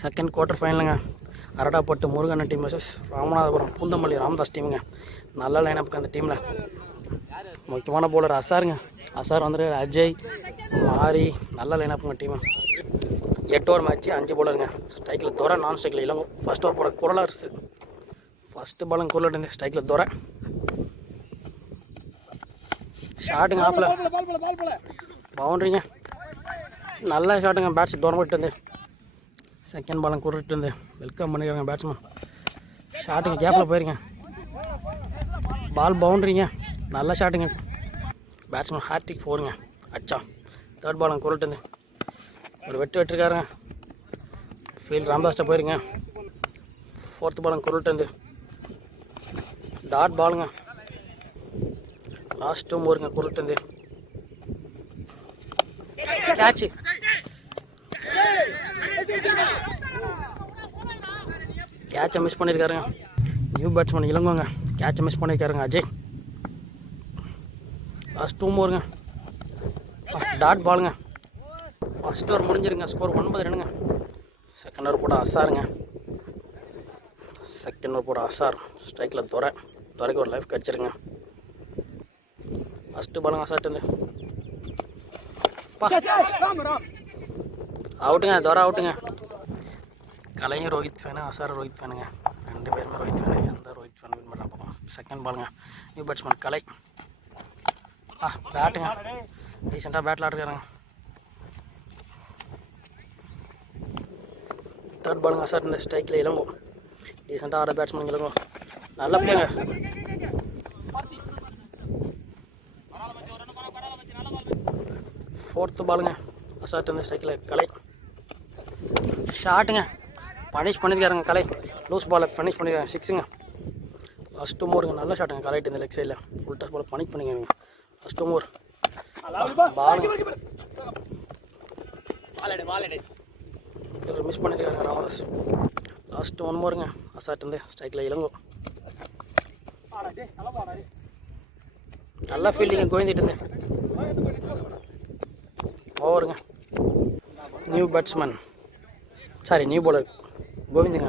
Second quarter ஃபைனலுங்க. அரடாப்பட்டு Murugan team versus Ramanathapuram Poonamallee Ramadas டீமுங்க. நல்ல லைனப்புக்கு அந்த டீமில் முக்கியமான போலர் அசாருங்க. அசார் வந்துட்டு அஜய் மாரி நல்ல லைனப்புங்க டீமு. 8 over match 5 போலருங்க. ஸ்ட்ரைக்கில் துறை, நான் ஸ்ட்ரைக்கில் இளங்கோ. ஃபஸ்ட் ஓவர் போட குரலரசு. ஃபஸ்ட்டு பாலுங்க குரலிட்டு ஸ்ட்ரைக்கில் துறை. ஷாட்டுங்க ஆஃபில் பவுண்ட்ரிங்க. நல்ல ஷாட்டுங்க. பேட்ஸ் தூரம் போயிட்டு வந்து செகண்ட் பாலுங்க குரலிட்டு வந்து வெல்கம் பண்ணிக்கிறாங்க பேட்ஸ்மேன். ஷாட்டுங்க கேப்பில் போயிருங்க. பால் பவுண்ட்ரிங்க. நல்ல ஷாட்டுங்க. பேட்ஸ்மேன் ஹார்டிக் 4ங்க. அச்சா. தேர்ட் பாலுங்க குரலிட்டு வந்து ஒரு வெட்டிருக்காருங்க. ஃபீல்ட் ராமதாஸ்ட்ட போயிருங்க. ஃபோர்த் பாலுங்க குரலிட்டு வந்து டாட் பாலுங்க. லாஸ்ட் 2 ஓவருங்க குரலிட்டு வந்து கேட்ச். கேட்சை மிஸ் பண்ணியிருக்காருங்க. நியூ பேட்ஸ்மேன் இளங்கோங்க. கேட்சை மிஸ் பண்ணியிருக்காருங்க அஜய். லாஸ்ட் 2 ஓவருங்க. டாட் பாலுங்க. ஃபஸ்ட் ஓவர் முடிஞ்சிருங்க. ஸ்கோர் 9 ரன்னுங்க. செகண்ட் ஓவர் போட அசாருங்க. செகண்ட் ஓவர் போட அசார். ஸ்ட்ரைக்கில் துறைக்கு ஒரு லைஃப் கிடச்சிருங்க. ஃபஸ்ட்டு பாலுங்க அசார்ட்டு வந்து அவுட்டுங்க. துறை அவுட்டுங்க. கலையும் ரோஹித் ஃபேனு, அசார் ரோஹித் ஃபேனுங்க. 2 பேருமே ரோஹித் ஃபேனு. எந்த ரோஹித் ஃபேன் வின் பண்ண பார்ப்போம். செகண்ட் பாலுங்க. நியூ பேட்ஸ்மேன் கலை. பேட்டுங்க. ரீசெண்டாக பேட்டில் ஆடுறாங்க. தேர்ட் பாலுங்க அசார் இந்த ஸ்ட்ரைக்கில் இளங்கோ. ரீசெண்டாக ஆட பேட்ஸ்மேன் இளங்கோ. நல்ல பிள்ளைங்க. ஃபோர்த்து பாலுங்க அசார்ட் இந்த ஸ்ட்ரைக்கில் கலை. ஷாட்டுங்க. பனிஷ் பண்ணியிருக்காருங்க கலை. லூஸ் பாலை ஃபினிஷ் பண்ணியிருக்காங்க. 6ங்க. லாஸ்ட் 2 ஓவருங்க. நல்ல ஷாட்டுங்க கலைட்டு இந்த லெக் சைடில். ஃபுல் டஸ் பால் பனிஷ் பண்ணிக்கிறாங்க. லாஸ்ட் 2 ஓவர் பாலுங்க மிஸ் பண்ணியிருக்காங்க ராமதாஸ். லாஸ்ட் 1 ஓவருங்க. அசாட் வந்து ஸ்ட்ரைக்கில் இளங்கோ. நல்லா ஃபீல்டிங்க கோவிந்திட்டு இருந்து ஓவருங்க. நியூ பேட்ஸ்மேன் நியூ பவுலர் கோவிந்துங்க.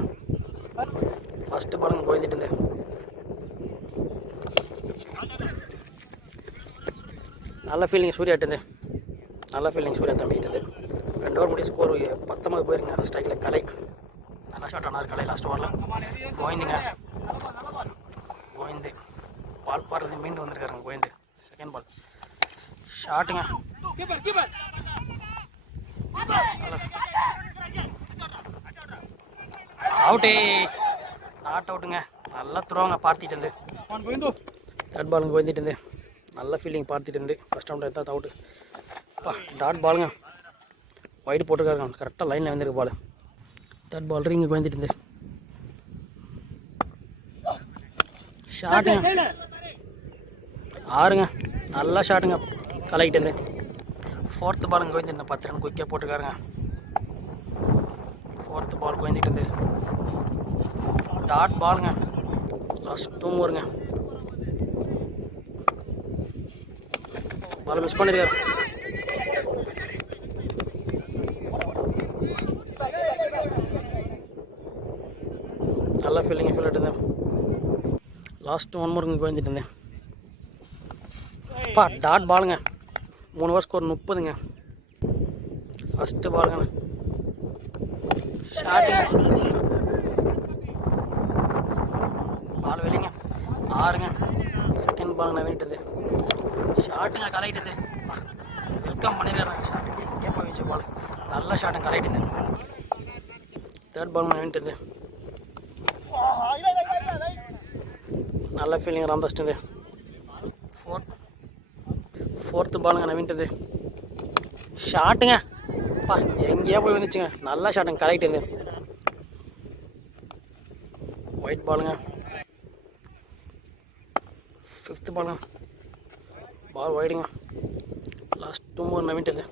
ஃபஸ்ட்டு பாலுங்க கோவிந்திட்டு இருந்து நல்ல ஃபீல்டிங் சூர்யாட்டு. நல்ல ஃபீல்டிங் சூர்யா தம்பிக்கிட்டு. 2 ஓவர் முடிய ஸ்கோர் 19 போயிருங்க. ஸ்ட்ரைக்கில் கலை. நல்லா ஷாட் ஆனார் கலை லாஸ்ட் ஓவரில். கோவிந்துங்க. கோவிந்து பால் பாடுறது மீண்டும் வந்திருக்காருங்க கோவிந்து. செகண்ட் பால் ஷாட்டுங்க. அவுட்டே. நாட் அவுட்டுங்க. நல்லா துருவாங்க பார்த்திட்டு இருந்து. தேர்ட் பாலுங்க கோவிந்திட்டு இருந்து நல்ல ஃபீல்டிங் பார்த்துட்டு இருந்து ஃபஸ்ட் ரவுண்ட் எடுத்தால் அவுட்டு. டாட் பாலுங்க. வைடு போட்டுருக்காருங்க. கரெக்டாக லைனில் வந்துருக்கு பால். தேர்ட் பால் ரிங்கு கோவிந்திட்டு இருந்து ஷாட்டுங்க. 6ங்க. நல்லா ஷாட்டுங்க கலைக்கிட்டு இருந்து. ஃபோர்த்து பாலுங்க கோவிந்திட்டு 10 ரன் குயிக்காக போட்டுருக்காருங்க. ஃபோர்த்து பால் கோவிந்திட்டு இருந்து டாட் பாலுங்க. லாஸ்ட் 2 ஓவருங்க. பால் மிஸ் பண்ணியிருக்காரு. நல்லா ஃபீல்டிங் ஃபீல்ட் இருந்தேன். லாஸ்ட்டு 1 ஓவருங்க கோவிந்திட்டு இருந்தேன். டாட் பாலுங்க. 3 ஓவர் ஸ்கோர் 30ங்க. ஃபஸ்ட்டு பாலுங்க ஷாட்டுங்க. பால் வெளிங்க. 6ங்க. செகண்ட் பாலுங்க நவீன்ட்டு ஷாட்டுங்க கலைக்கிட்டது. வெல்கம் பண்ணிடுறாங்க. ஷாட்டுக்கு இங்கே போய் வச்ச பால். நல்ல ஷாட்டுங்க கலைக்கிட்டு. தேர்ட் பாலுங்க நவீன்ட்டு நல்ல ஃபீலிங் ராமதாஸ்ட்டு. ஃபோர்த்து பாலுங்க நவீன்ட்டு ஷாட்டுங்க. எங்கேயோ போய் வந்துச்சுங்க. நல்லா ஷாட்டுங்க கலைக்கிட்டு. ஒயிட் பாலுங்க. 5th பாலுங்க. பால் வைடுங்க. லாஸ்ட் 2 ஓவர் நவீன்ட்டு.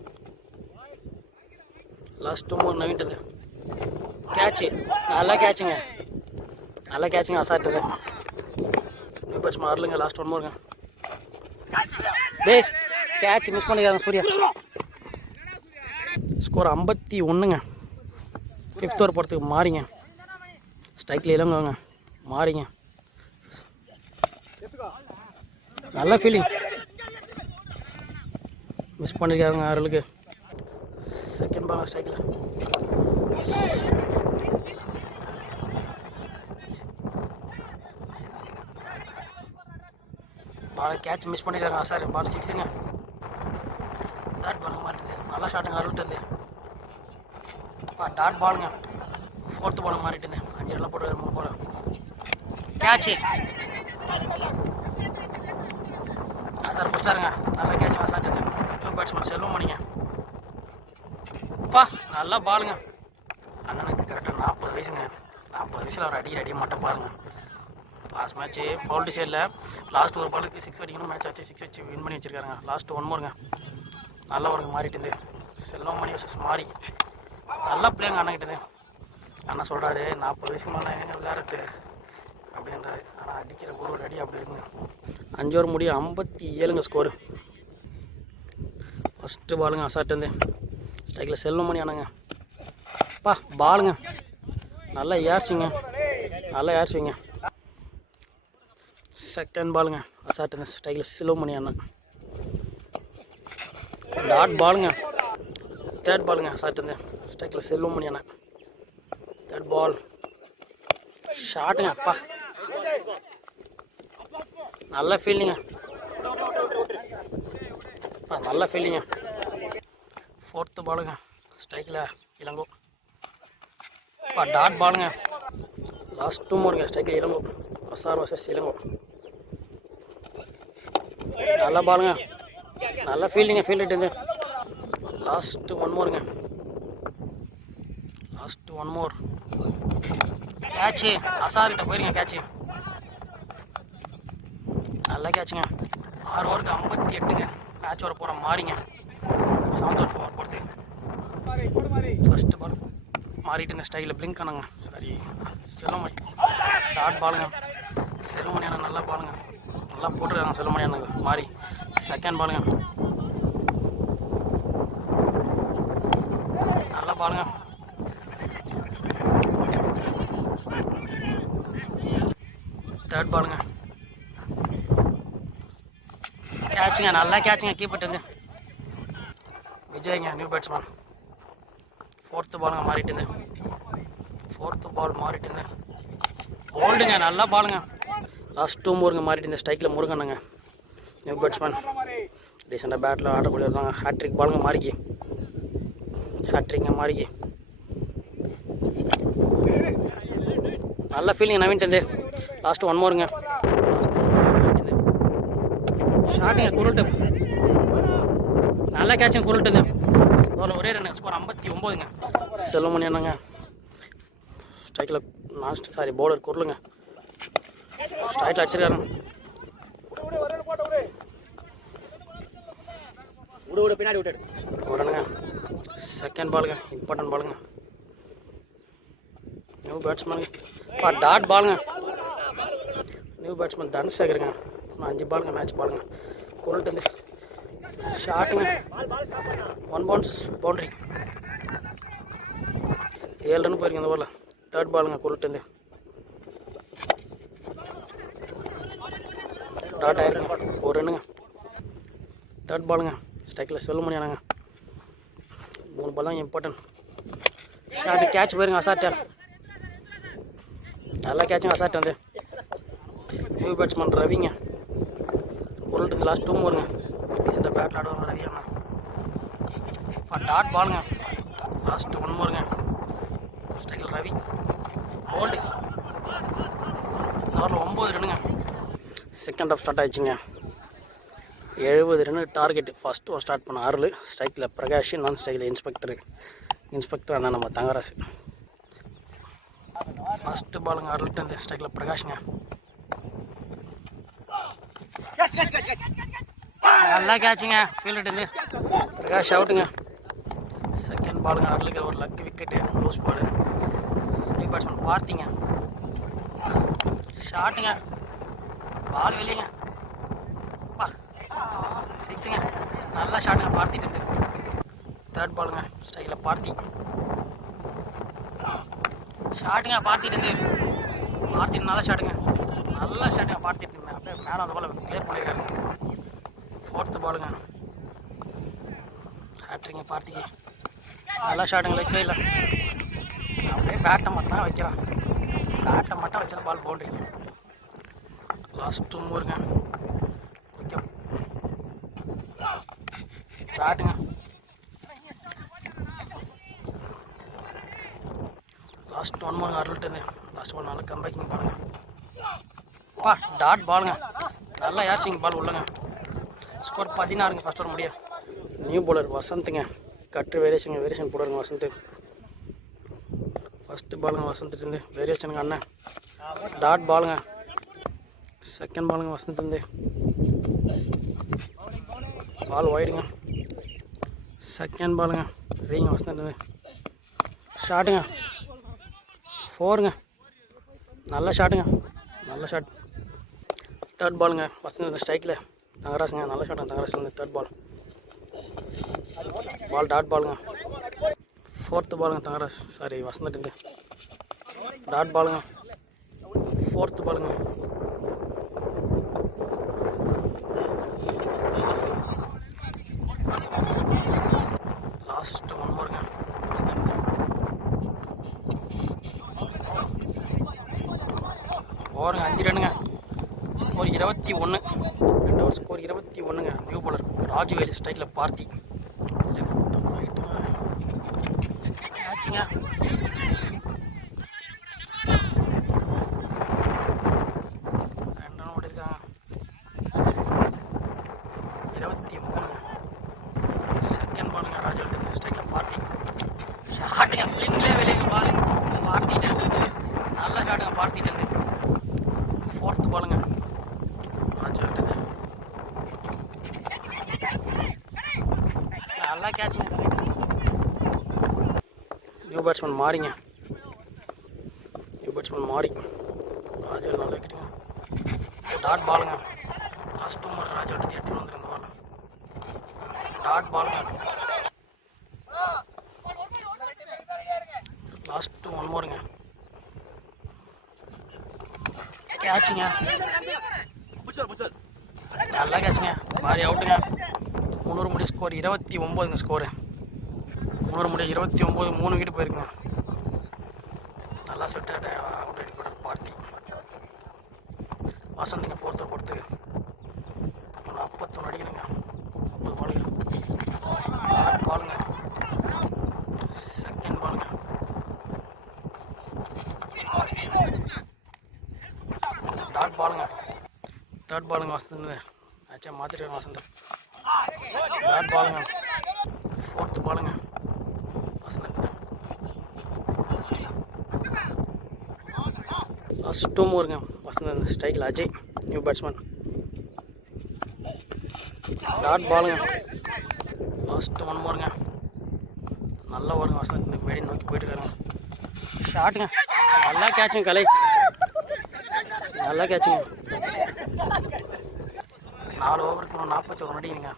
லாஸ்ட் 2 ஓவர் நவீன்ட்டு கேட்சு. நல்லா கேட்சுங்க. நல்லா கேட்சுங்க அசாட்டுது. நியூ பேட்ஸ்மேன் ஆடலுங்க. லாஸ்ட் 1 ஓவருங்க. கேட்ச் மிஸ் பண்ணிக்கிறாங்க சூர்யா. ஸ்கோர் 51ங்க. 5th ஓவர் போகிறதுக்கு மாறிங்க. ஸ்ட்ரைக்கில் இளங்குவாங்க மாறிங்க. நல்ல ஃபீலிங். மிஸ் பண்ணியிருக்காங்க அருளுக்கு. செகண்ட் பால் ஸ்ட்ரைக்கில். பால் கேட்ச் மிஸ் பண்ணியிருக்காங்க சார். பால் 6ங்க. டாட் பால் மாறிட்டு நல்லா ஷாட்டுங்க அருள்ட்டு. டாட் பாலுங்க. 4th பால் மாறிட்டு 5 ரன்ல போட்டு 3 பால் கேட்சு. சார் பிடிச்சாருங்க. நல்லா கேட்ச் வசாட்டுங்க. பேட்ஸ்மேன் செல்வமணிங்க. நல்லா பாலுங்க. அண்ணனுக்கு கரெக்டாக 40 வயசுங்க. 40 வயசில் அவர் அடிக்க மட்டும் பாருங்கள். லாஸ்ட் மேட்ச்சு ஃபவுல்டு சைடில் லாஸ்ட் ஒரு பாலுக்கு 6 அடிக்கணும். மேட்ச் ஆச்சு 6 வச்சு வின் பண்ணி வச்சுருக்காருங்க. லாஸ்ட்டு 1 மோருங்க. நல்ல ஒரு மாறிட்டு செல்வமணி வர்சஸ் மாறி. நல்லா பிள்ளைங்க அண்ணங்கிட்டது. அண்ணா சொல்கிறாரு 40 வயசுக்கு மேலே எங்கே விளையாடுறது அப்படின்றாரு. ஆனால் அடிக்கிற ஒரு அடி அப்படி இருக்குங்க. 5 ஓவர் முடிய 57ங்க ஸ்கோரு. ஃபஸ்ட்டு பாலுங்க அசாட்டு. ஸ்ட்ரைக்கில் செல்வமணி அண்ணங்க. பாலுங்க நல்லா ஏர்ச்சிங்க. நல்லா ஏர்ச்சிங்க. செகண்ட் பாலுங்க அசாட்டு. ஸ்ட்ரைக்கில் செல்வமணி அண்ணன். டாட் பாலுங்க. தேர்ட் பாலுங்க அசாட்டு. ஸ்ட்ரைக்கில் செல்வமணி அண்ணன். தேர்ட் பால் ஷாட்டுங்க. நல்ல ஃபீல்டிங்க. நல்ல ஃபீல்டிங்க. 4th பாலுங்க ஸ்ட்ரைக்கில் இளங்கோ. டாட் பாலுங்க. லாஸ்ட் 2 மோருங்க. ஸ்ட்ரைக்கில் இளங்கோ. SR vs Elango. நல்ல பாலுங்க. நல்ல ஃபீல்டிங்க. ஃபீல்டு லாஸ்ட்டு 1 மோருங்க. Last 1 more catch. அசார்கிட்ட போயிருங்க கேட்சு. நல்ல கேட்சுங்க. 6 ஓவருக்கு 58ங்க. மேட்ச் வர போகிற மாறிங்க. 7th ஓவர் போகிறது. ஃபஸ்ட்டு பால் மாறிட்டு இந்த ஸ்டைலில் பிளிங்க் ஆனாங்க. சாரி செல்வமணி. டாட் பாலுங்க. செல்வமணி அண்ணன் நல்லா பாலுங்க. நல்லா போட்டுருக்காங்க செல்வமணி அண்ணனுக்கு மாறி. செகண்ட் பாலுங்க. நல்லா பாலுங்க. தேர்ட் பாலுங்க கேட்சுங்க. நல்லா கேட்சுங்க. கீப்பர்ட்டு விஜய்ங்க நியூ பேட்ஸ்மேன். 4th பாலுங்க மாறிட்டு. 4th பால் மாறிட்டு போல்டுங்க. நல்லா பாலுங்க. லாஸ்ட் 2 மோருங்க மாறிட்டு. ஸ்ட்ரைக்கில் முருகண்ணங்க நியூ பேட்ஸ்மேன். ரீசெண்டாக பேட்டில் ஆடக்கூடிய இருந்தாங்க. ஹேட்ரிக் பாலுங்க மாறிக்கி. ஹேட்ரிங்க மாறிக்கி. நல்ல ஃபீலிங் நவீன்ட்டு. லாஸ்ட்டு 1 மோருங்க. ஷாட்டுங்க. குருட்டு நல்லா கேட்சுங்க. குருட்டுங்க. ஒரே ரன். ஸ்கோர் 59ங்க. செல்வமணி அண்ணங்க. ஸ்ட்ரைக்கில் பவுலர் குரலுங்க. ஸ்ட்ரைக்கில் அடிச்சிருக்காருங்க. உடனுங்க. செகண்ட் பாலுங்க. இம்பார்ட்டன்ட் பாலுங்க. நியூ பேட்ஸ்மேனுங்க. டாட் பாலுங்க. நியூ பேட்ஸ்மேன் தனுஷேகருங்க. 5 பாலுங்க மேட்ச் பாலுங்க. குரல்ட்டு ஷாட்டுங்க. 1 பவுன்ஸ் பவுண்ட்ரி. 7 ரன் போயிருங்க இந்த ஓவரில். தேர்ட் பாலுங்க குரல்ட்டு டாட் ஆயிருக்குங்க. 4 ரன்னுங்க. தேர்ட் பாலுங்க ஸ்ட்ரைக்கில் செல்வமணி ஆனாங்க. 3 பால் தான் இம்பார்ட்டன்ட். ஷாட்டு கேட்ச் போயிருங்க அசாட்டு. நல்லா கேட்சுங்க அசாட்டு. நியூ பேட்ஸ்மேன் ரவிங்க. குரல்ட்டு லாஸ்ட் 2 மோருங்க. ரீசெண்டாக பேட்டில் ஆடுவாங்க ரவி அண்ணா. டாட் பாலுங்க. லாஸ்ட் 1 மோருங்க. ஸ்ட்ரைக்கில் ரவி. போல்டு. ஓவரில் 9 ரன்னுங்க. செகண்ட் ஆஃப் ஸ்டார்ட் ஆகிடுச்சிங்க. 70 ரன்னு டார்கெட்டு. ஃபஸ்ட்டு ஒரு ஸ்டார்ட் பண்ண அருள். ஸ்ட்ரைக்கில் பிரகாஷ். நான் ஸ்ட்ரைக்கில் இன்ஸ்பெக்டர் அண்ணா நம்ம தங்கராசு. ஃபஸ்ட்டு பாலுங்க அருள்கிட்ட ஸ்ட்ரைக்கில் பிரகாஷுங்க. நல்லா கேட்சுங்க. ஃபீல்டு பிரகாஷ் அவுட்டுங்க. செகண்ட் பாலுங்க அருளுக்கு ஒரு luck wicket. Loose ball. New batsman பார்த்திங்க. ஷாட்டுங்க. பால் வெளியங்க. 6ங்க. நல்லா ஷாட்டுங்க பார்த்திட்டு. தேர்ட் பாலுங்க ஸ்ட்ரைக்கில் பார்த்தி. ஷாட்டுங்க பார்த்திட்டு நல்ல ஷாட்டுங்க பார்த்திட்டு இருந்தேன். அப்படியே மேலே அந்த பால் கிளியர் பண்ணியிருக்காங்க. 4th பாலுங்க. ஹேட்ரிங்க பார்த்திக்கு. நல்லா ஷாட்டுங்க லெக் சைடில். அப்படியே பேட்டை மட்டும் தான் வைக்கிறான். பேட்டை மட்டும் வச்சாலும் பால் பவுண்டரிங்க. லாஸ்ட் 2 மூருங்க. ஓகே பேட்டுங்க. லாஸ்ட் 1 மூருங்க. அருள்ட்டு லாஸ்ட் பால் நல்லா கம்பேக்கிங் பாருங்க. டாட் பாலுங்க. நல்லா ஏர்சிங் பால் உள்ளங்க. ஸ்கோர் 16ங்க. ஃபர்ஸ்ட் ஓவர் முடியும். நியூ பவுலர் வசந்துங்க. கட்டு வேரியேஷன் போடுறங்க வசந்த். ஃபஸ்ட்டு பாலுங்க வசந்துட்டு வேரியேஷனுங்க அண்ணன். டாட் பாலுங்க. செகண்ட் பாலுங்க வசந்துட்டு பால் ஒயிடுங்க. செகண்ட் பாலுங்க ரீங்க வசந்துட்டு ஷாட்டுங்க. 4ங்க. நல்ல ஷாட்டுங்க. தேர்ட் பாலுங்க வசந்த் ஸ்ட்ரைக்கில் தங்கராசுங்க. நல்ல ஷாட்டுங்க தங்கராசுலேருந்து. தேர்ட் பால் டாட் பாலுங்க. 4th பாலுங்க தங்கராஜ் வசந்துட்டு டாட் பாலுங்க. 4th பாலுங்க. லாஸ்ட் 1 மூருங்க. ஓவருங்க 5 ரன்னுங்க. ஸ்கோர் 21. 2 ஓவர் ஸ்கோர் 21ங்க. நியூ பவுலர் ராஜுவேலி ஸ்ட்ரைக்கில் பார்த்தி. லெஃப்ட் ரைட்டு கேட்சுங்க. 2 ரன் ஓடிருக்காங்க. 23ங்க. செகண்ட் பாலுங்க ராஜுவேலி ஸ்ட்ரைக்கில் பார்த்தி. ஷாட்டுங்க ஃபிளிங்லேயே வெளியே பால் பார்த்திட்டேன். நல்ல ஷாட்டுங்க பார்த்திட்டேன். 4th பாலுங்க ராஜுவேலி. நல்லா கேட்சுங்க. நியூ பேட்ஸ்மேன் மாறி ராஜா நல்லா விக்கெட்டுங்க. டாட் பாலுங்க. லாஸ்ட் 2 மூணு ராஜா எடுத்து 8 வந்துருந்த பால். டாட் பாலுங்க. லாஸ்ட் 1 மூருங்க. கேட்சுங்க. நல்லா கேட்சுங்க. மாறி அவுட்டுங்க. 3 முடி ஸ்கோர் 29ங்க. ஸ்கோரு 3 முடி 29. 3 விக்கெட் போயிருக்குங்க. நல்லா செட் அவுட் அடி போடுற பார்த்தி. வசந்திங்க 4th போடுறதுக்கு 41 அடிக்கணுங்க. 30 பாலுங்க. டாட் பாலுங்க. செகண்ட் பாலுங்க. டாட் பாலுங்க. தேர்ட் பாலுங்க வசந்து ஆச்சா மாற்றிட்டு வசந்த். டாட் பாலுங்க. 4th பாலுங்க வசந்த். லாஸ்ட் 2 மூருங்க. வசந்த் ஸ்ட்ரைக்கில் அஜய் நியூ பேட்ஸ்மேன். டாட் பாலுங்க. லாஸ்ட் 1 மூருங்க. நல்ல ஓடுங்க வசந்த். இந்த மேடி நோக்கி போயிட்டு இருக்காங்க. ஷாட்டுங்க. நல்லா கேட்சுங்க கலை. நல்லா கேட்சுங்க. 4 ஓவருக்கு 41 அடிங்க.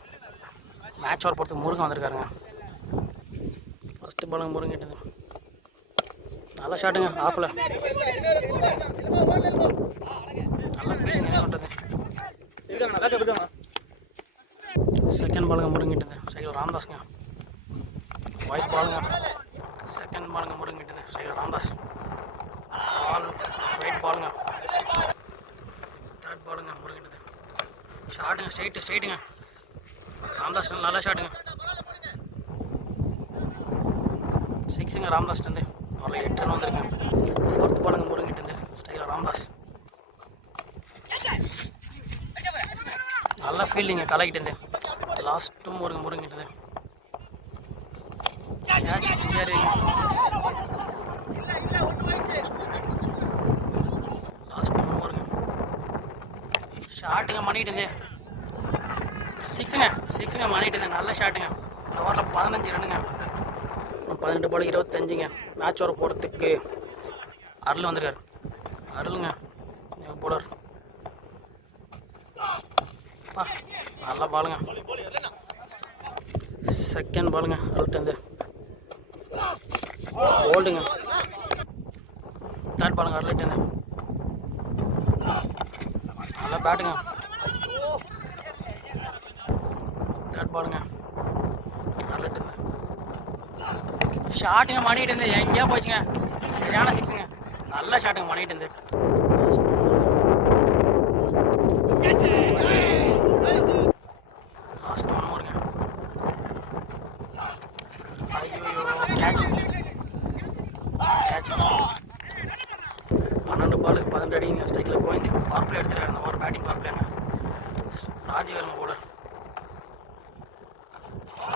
மேட்ச் ஓவர் பொறுத்து முருகன் வந்திருக்காருங்க. ஃபஸ்ட்டு பாலுங்க முருகன் கிட்டது நல்லா ஷாட்டுங்க. ஆஃபில் நல்லா ஃபீலிங் பண்ணுறது. செகண்ட் பாலுங்க முருகன் கிட்டது சைக்கிள் ராம்தாஸ்ங்க. ஒயிட் பாலுங்க. செகண்ட் பாலுங்க முருகன் கிட்டது சைக்கிள் ராம்தாஸ். பால் ஒயிட் பாலுங்க. தேர்ட் பாலுங்க முருகன் கிட்டது ஷாட்டுங்க. ஸ்ட்ரைட்டுங்க. ராம்தாஸ் நல்லா ஷாட்டுங்க. 6ங்க ராம்தாஸ்லேருந்து அவ்வளோ 8 ரன் வந்துருங்க. 4th பாலுங்க முருங்கிட்டு ஸ்டைலில் ராம்தாஸ். நல்லா ஃபீல்டிங்க கலக்கிட்டு. லாஸ்ட் 2 முருங்கிட்டு லாஸ்ட் 2 முருங்க. ஷாட்டுங்க பண்ணிட்டு 6ங்க பண்ணிட்டு நல்ல ஷாட்டுங்க. இந்த ஓவரில் 15 ரன்னுங்க. 18 பால் 25ங்க. மேட்ச் ஓவர் போகிறதுக்கு அருள் வந்திருக்காரு. அருளுங்க போலர். நல்ல பாலுங்க. செகண்ட் பாலுங்க அருள்ட்டு போல்டுங்க. தேர்ட் பாலுங்க வரலிட்டு நல்லா பேட்டுங்க. தேர்ட் பாலுங்க வரலிட்டு ஷாட்டுங்க மாட்டிகிட்டு இருந்து எங்கேயா போச்சுங்க. சரியான சிக்ஸுங்க. நல்ல ஷாட்டுங்க மாட்டிகிட்டு இருந்து. லாஸ்ட் ஒன் மோருங்க. ஐயோ கேட்ச் 12 பாலுக்கு 18 அடிங்க. ஸ்ட்ரைக்கில் கோயிந்து பவர் பிளே எடுத்துருக்காங்க. அந்த மாதிரி பேட்டிங் பவர் பிளேங்க. ராஜ்வர்மா கூட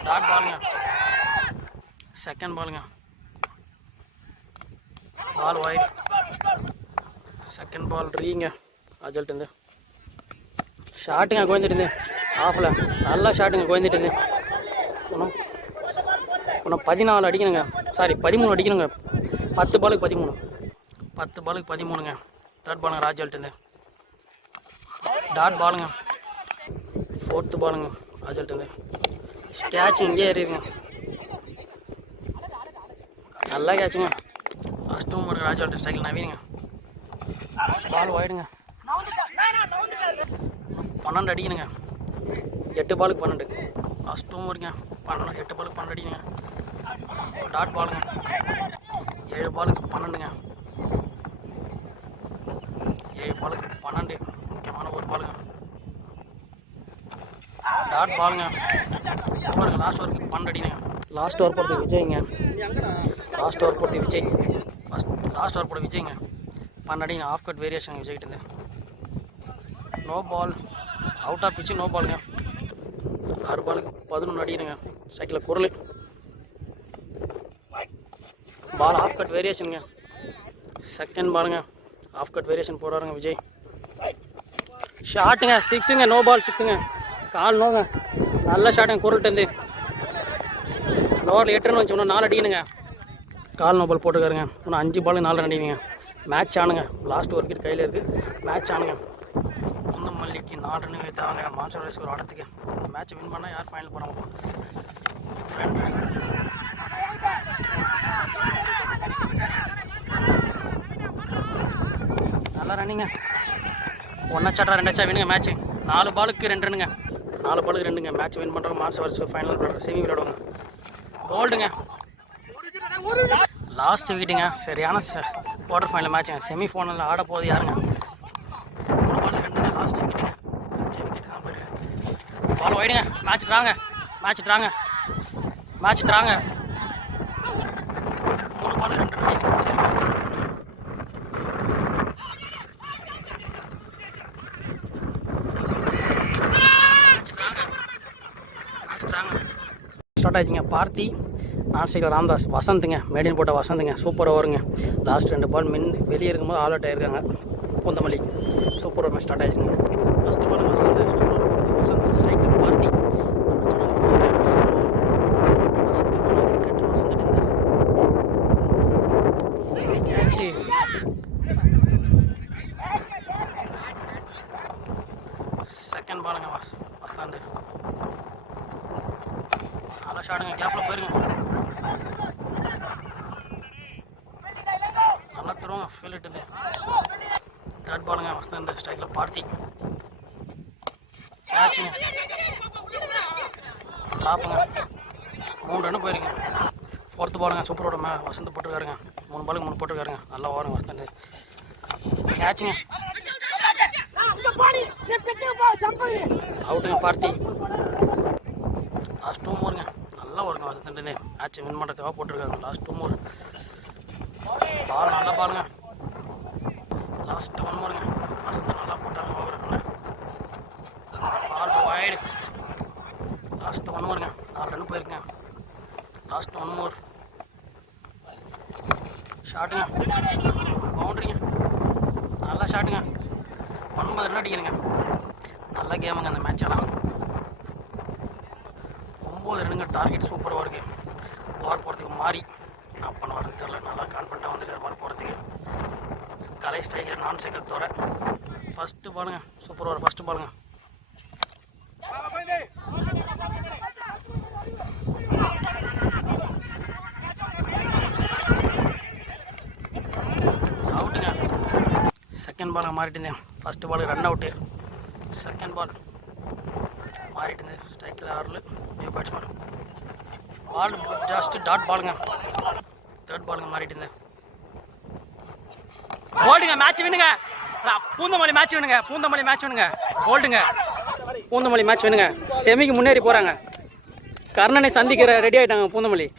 டாட் பாலுங்க. செகண்ட் பாலுங்க. பால் வைட். Second ball ரீங்க. அஜல்ட்டு ஷாட்டுங்க கோயந்துட்டு ஆஃபில் நல்லா ஷாட்டுங்க கோயந்துட்டு இன்னும் 14 அடிக்கணுங்க. சாரி 13 அடிக்கணுங்க. 10 பாலுக்கு 13. 10 பாலுக்கு 13ங்க. தேர்ட் பாலுங்க ராஜல்ட்டு டாட் பாலுங்க. ஃபோர்த்து பாலுங்க ராஜல்ட்டு கேட்ச் இங்கே ஏறிடுங்க. நல்லா கேட்சுங்க. ஃபஸ்ட்டும் ஒரு ராஜல்ட்டு ஸ்ட்ரைக்கில் நவீனுங்க. பால் வைடுங்க. 12 அடிக்கணுங்க. 8 பாலுக்கு 12. ஃபஸ்ட்டும் வருங்க 8 பாலுக்கு 12 அடிக்கணுங்க. டாட் பாலுங்க. 7 பாலுக்கு 12ங்க. 7 பாலுக்கு 12. முக்கியமான ஒரு பாலுங்க. டாட் பாலுங்க. பாருங்க லாஸ்ட் ஓவருக்கு 12 அடிங்க. லாஸ்ட் ஓவர் போடுறது விஜய்ங்க. லாஸ்ட் ஓவர் போடுறது விஜய். லாஸ்ட் ஓவர் போட விஜய்ங்க. 12 அடிங்க. ஆஃப் கட் வேரியேஷன் விஜய்கிட்ட no ball. Out off pitch no பாலுங்க. 6 பாலுக்கு 11 அடிக்கணுங்க. சைக்கிளில் குரல். பால் ஆஃப் கட் வேரியேஷனுங்க. செகண்ட் பாலுங்க. ஆஃப் கட் வேரியேஷன் போடுறாருங்க விஜய். ஷாட்டுங்க 6ங்க. No ball 6ங்க. கால் நோங்க. நல்ல ஷாட்டுங்க குரல்ட்டேருந்து. லோவரில் 8 ரன் வச்சு இன்னும் 4 அடிக்கணுங்க. கால் நோ பால் போட்டுக்காருங்க. இன்னும் 5 பாலுக்கு 4 ரன் அடிக்கணுங்க. மேட்ச் ஆனுங்க. லாஸ்ட் ஒரு விக்கெட் கையில் இருக்குது. மேட்ச் ஆனுங்க. மல்லிக்கு 4 ரன் வைத்தாங்க. மான்சர் ரேஸ் ஒரு ஆடத்துக்கு. இந்த மேட்ச் வின் பண்ணால் யார் ஃபைனல் போகிறாங்க. நல்லா ரன்னிங்க. 1 அச்சா 2 அச்சா வினுங்க மேட்ச்சு. 4 பாலுக்கு 2 ரன்னுங்க. 4 பாலுக்கு 2ங்க. மேட்ச் வின் பண்ணுறவங்க மான்சர் வர்ஸ் ஃபைனல் விளையாடுற செமி விளையாடுவாங்க. கோல்டுங்க. லாஸ்ட் விக்கெட்டுங்க. சரியான குவார்டர் ஃபைனல் மேட்சுங்க. செமி ஃபைனலில் ஆட போகுது யாருங்க. லாஸ்ட் விக்கெட்டுங்க. பால் வைடுங்க. மேட்ச் ட்ராங்க. மேட்ச் ட்ராங்க. 3 பால் 2 ரன். சரி ஸ்டார்ட் ஆயிடுச்சுங்க. பார்த்தி நான் சைக்கிள் ராம்தாஸ் வசந்துங்க. மேடின் போட்ட வசந்துங்க. சூப்பர் ஓவருங்க. லாஸ்ட் 2 பால் வெளியே இருக்கும்போது ஆல் அவுட் ஆயிருக்காங்க. Poonamallee super over match start ஆயிடுச்சுங்க. First ball Vasanth super over. Vasanth striker Parthi. First ball wicket வசந்துட்டு கேட்சி. செகண்ட் பாலுங்க வசந்த். நல்லா ஷாட்டுங்க. கேப்பில் போயிருங்க. நல்லா தருவாங்க ஃபீல்டு. தேர்ட் பாலுங்க வசந்த் ஸ்ட்ரைக்கில் பார்த்தி. கேட்சுங்க. டாப்புங்க. 3 ரன்னு போயிருங்க. ஃபோர்த்து பாலுங்க சூப்பரோட வசந்த் போட்டுருக்காருங்க. 3 பாலுக்கு 3 போட்டுருக்காருங்க. நல்லா ஓவருங்க வசந்த். கேட்சுங்க. அவுட்டுங்க பார்த்தி. லாஸ்ட் 2 மோருங்க. நல்லா ஓடுங்க வசந்த். மேட்ச் வின் பண்ணுறதுக்காக போட்டிருக்காங்க. லாஸ்ட் 2 மோர். பால் நல்லா பாருங்க. லாஸ்ட் 1 மோருங்க. வசந்த் நல்லா போட்டாங்க ஓவருங்க. Ball wide. லாஸ்ட் 1 மோருங்க. 4 ரன் போயிருக்குங்க. Last 1 more. ஷாட்டுங்க. பவுண்டரிங்க. நல்லா ஷாட்டுங்க. 9 ரன் அடிக்கிறேங்க. நல்ல கேமுங்க அந்த மேட்ச். ஆனால் 9 ரன்னுங்க டார்கெட். சூப்பர் ஓவருக்கு ஓவர் போகிறதுக்கு மாறி நான் பண்ண வரது தெரியல. நல்லா கான்ஃபிடண்ட்டாக வந்துருக்காரு மாதிரி போகிறதுக்கு. கலை ஸ்ட்ரைக்கர் நான் சைக்கிள் தவிர. ஃபஸ்ட்டு பாலுங்க சூப்பர் ஓவர். ஃபஸ்ட்டு பாலுங்க. அவுட்டுங்க. செகண்ட் பாலுங்க மாறிட்டு இருந்தேன். ஃபஸ்ட்டு பாலுக்கு ரன் அவுட்டு. செகண்ட் பால் மாறிட்டு இருந்தேன். ஸ்ட்ரைக்கில் 6 நியூ பேட்ஸ்மேன். பால் ஜஸ்ட் டாட் பாலுங்க. தேர்ட் பாலுங்க மாறிட்டு இருந்தேன். போல்டுங்க, மேட்ச் வேணுங்க. பூந்தமல்லி மேட்ச் வேணுங்க. பூந்தமல்லி மேட்ச் வேணுங்க. போல்டுங்க, பூந்தமல்லி மேட்ச் வேணுங்க. செமிக்கு முன்னேறி போகிறாங்க. கர்ணனை சந்திக்கிற ரெடி ஆகிட்டாங்க பூந்தமல்லி.